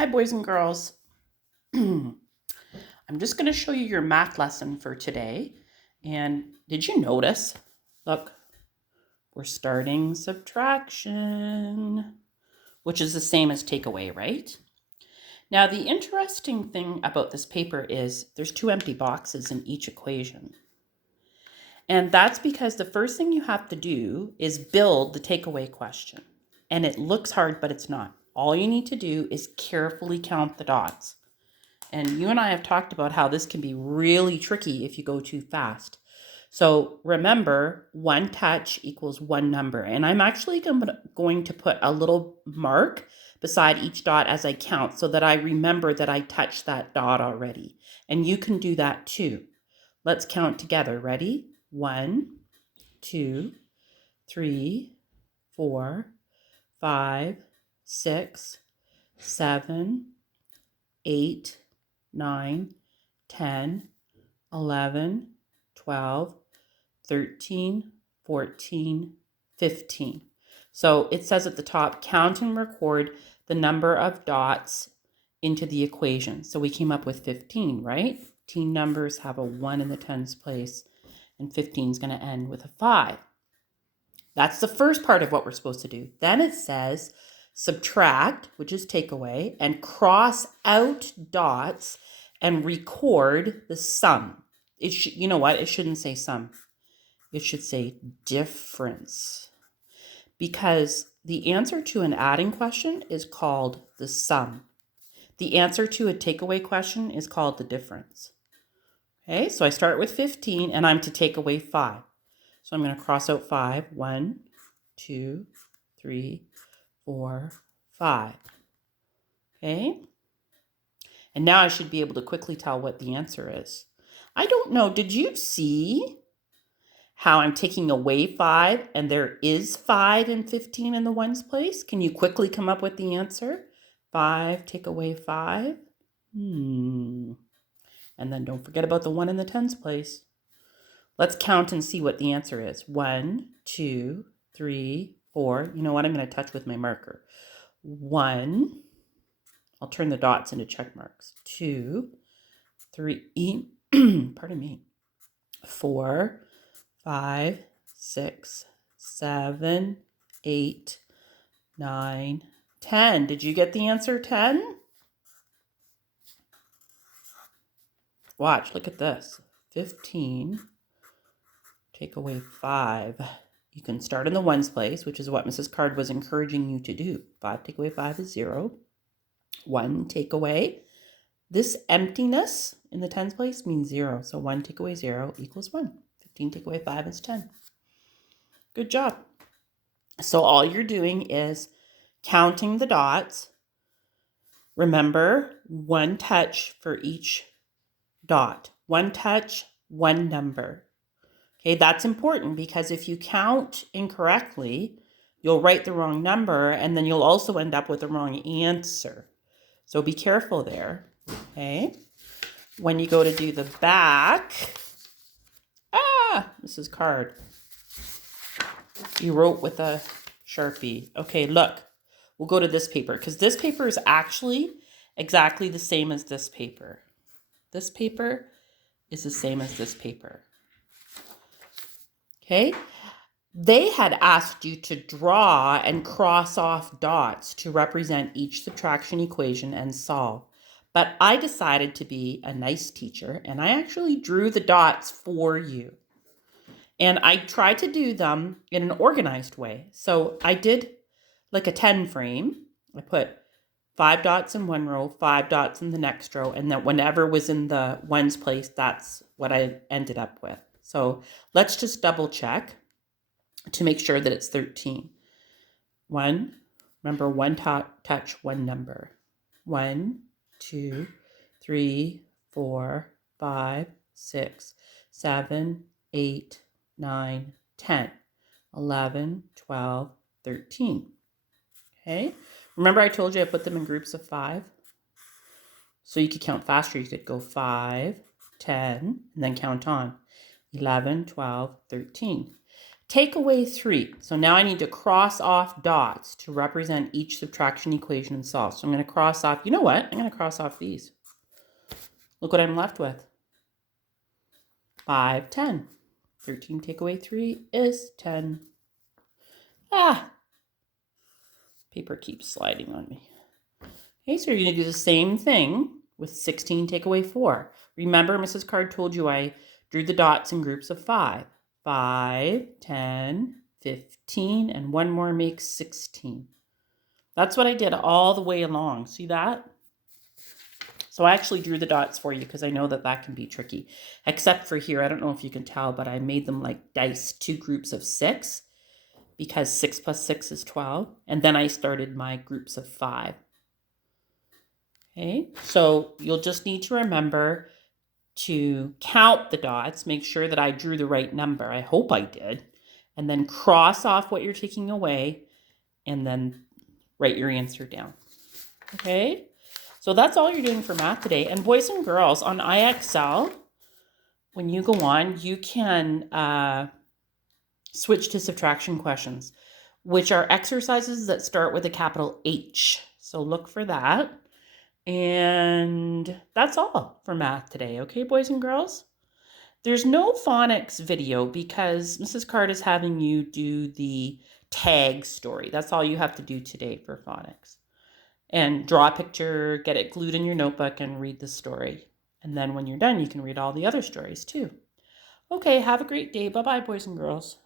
Hi, boys and girls. I'm just going to show you your math lesson for today. And did you notice? Look, we're starting subtraction, which is the same as takeaway, right? Now, the interesting thing about this paper is there's two empty boxes in each equation. And that's because the first thing you have to do is build the takeaway question. And it looks hard, but it's not. All you need to do is carefully count the dots. And you and I have talked about how this can be really tricky if you go too fast. So remember, one touch equals one number. And I'm actually going to put a little mark beside each dot as I count so that I remember that I touched that dot already. And you can do that too. Let's count together. Ready? 1, 2, 3, 4, 5, 6, 7, 8, 9, 10, 11, 12, 13, 14, 15. So it says at the top, count and record the number of dots into the equation. So we came up with 15, right? 15 numbers have a 1 in the tens place, and 15 is going to end with a 5. That's the first part of what we're supposed to do. Then it says subtract, which is take away, and cross out dots and record the sum. You know what? It shouldn't say sum. It should say difference. Because the answer to an adding question is called the sum. The answer to a takeaway question is called the difference. Okay, so I start with 15 and I'm to take away 5. So I'm going to cross out 5. 1, 2, 3, 4, 5. Okay. And now I should be able to quickly tell what the answer is. I don't know. Did you see how I'm taking away 5 and there is 5 and 15 in the ones place? Can you quickly come up with the answer? 5, take away 5. And then don't forget about the 1 in the tens place. Let's count and see what the answer is. 1, 2, 3, 4. You know what? I'm going to touch with my marker. 1. I'll turn the dots into check marks. 2, 3, pardon me. 4, 5, 6, 7, 8, 9, 10. Did you get the answer 10? Watch, look at this. 15, take away 5. You can start in the ones place, which is what Mrs. Card was encouraging you to do. 5 take away 5 is 0. 1 take away. This emptiness in the tens place means 0. So 1 take away 0 equals 1. 15 take away 5 is 10. Good job. So all you're doing is counting the dots. Remember, one touch for each dot. One touch, one number. Okay, that's important because if you count incorrectly, you'll write the wrong number and then you'll also end up with the wrong answer. So be careful there, okay? When you go to do the back, Mrs. Card, you wrote with a Sharpie. Okay, look, we'll go to this paper because this paper is actually exactly the same as this paper. This paper is the same as this paper. Okay, they had asked you to draw and cross off dots to represent each subtraction equation and solve. But I decided to be a nice teacher and I actually drew the dots for you. And I tried to do them in an organized way. So I did like a 10 frame. I put 5 dots in one row, 5 dots in the next row, and then whenever was in the ones place, that's what I ended up with. So let's just double check to make sure that it's 13. Remember one touch, one number. 1, 2, 3, 4, 5, 6, 7, 8, 9, 10, 11, 12, 13. Okay. Remember I told you I put them in groups of 5? So you could count faster. You could go 5, 10, and then count on. 11, 12, 13. Take away 3. So now I need to cross off dots to represent each subtraction equation and solve. So I'm going to cross off, you know what? I'm going to cross off these. Look what I'm left with. 5, 10. 13 take away 3 is 10. Paper keeps sliding on me. Okay, so you're going to do the same thing with 16 take away 4. Remember, Mrs. Card told you I drew the dots in groups of 5. 5, 10, 15, and one more makes 16. That's what I did all the way along. See that? So I actually drew the dots for you because I know that that can be tricky. Except for here, I don't know if you can tell, but I made them like dice, 2 groups of 6, because 6 plus 6 is 12. And then I started my groups of 5. Okay, so you'll just need to remember to count the dots, make sure that I drew the right number. I hope I did. And then cross off what you're taking away and then write your answer down. Okay, so that's all you're doing for math today. And boys and girls, on IXL, when you go on, you can switch to subtraction questions, which are exercises that start with a capital H. So look for that. And that's all for math today, okay, boys and girls? There's no phonics video because Mrs. Card is having you do the tag story. That's all you have to do today for phonics. And draw a picture, get it glued in your notebook, and read the story. And then when you're done, you can read all the other stories too. Okay, have a great day. Bye-bye, boys and girls.